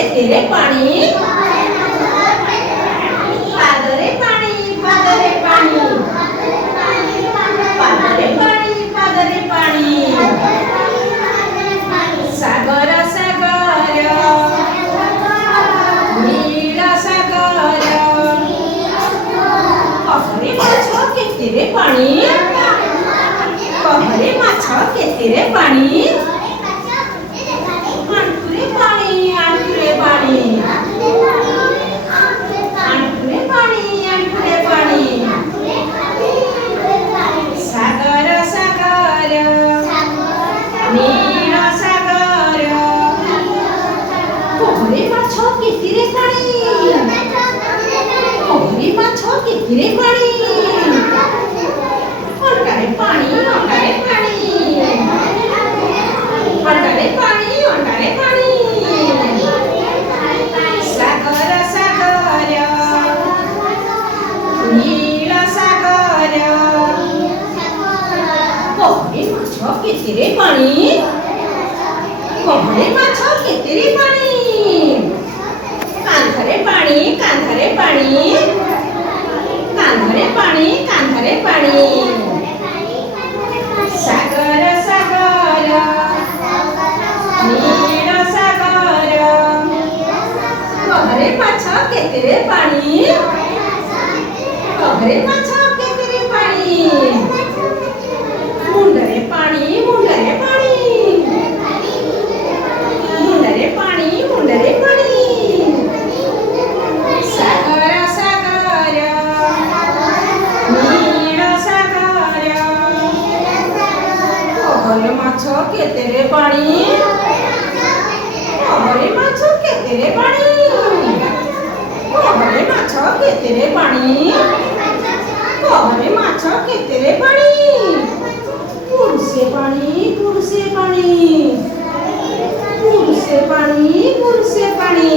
କେତେରେ ପାଣି ପାଦରେ ପାଣି ପାଦରେ ପାଣି ପାଦରେ ପାଣି ପାଦରେ ପାଣି ସାଗର ସାଗର ନୀଳ ସାଗର କହରେ ମାଛ କେତେରେ ପାଣି କହରେ ମାଛ କେତେରେ ପାଣି ଆଣ୍ଠୁରେ ପାଣି ଆଣ୍ଠୁରେ ପାଣି ଆଣ୍ଠୁରେ ପାଣି ଆଣ୍ଠୁରେ ପାଣି ସାଗର ସାଗର ନୀଳ ସାଗର କହରେ ମାଛ କେତେରେ ପାଣି କହରେ ମାଛ କେତେରେ ପାଣି ଅଣ୍ଟାରେ ପାଣି ଅଣ୍ଟାରେ ପାଣି ଅଣ୍ଟାରେ ପାଣି ଅଣ୍ଟାରେ ପାଣି ସାଗର ସାଗର ନୀଳ ସାଗର କହରେ ମାଛ କେତେରେ ପାଣି କହରେ ମାଛ କେତେରେ ପାଣି କାନ୍ଧରେ ପାଣି କାନ୍ଧରେ ପାଣି କାନ୍ଧରେ ପାଣି କାନ୍ଧରେ ପାଣି ସାଗର ସାଗର ନୀଳ ସାଗର କହରେ ମାଛ କେତେରେ ପାଣି କହରେ ମାଛ କେତେରେ ପାଣି ମୁଣ୍ଡରେ ପାଣି ମୁଣ୍ଡରେ ପାଣି ମୁଣ୍ଡରେ ପାଣି ମୁଣ୍ଡରେ ପାଣି ସାଗର ସାଗର ନୀଳ ସାଗର କହରେ ମାଛ କେତେରେ ପାଣି କହରେ ମାଛ କେତେରେ ପାଣି କହରେ ମାଛ କେତେରେ ପାଣି କହରେ ମାଛ କେତେରେ ପାଣି କୁରୁସେ ପାଣି କୁରୁସେ ପାଣି କୁରୁସେ ପାଣି କୁରୁସେ ପାଣି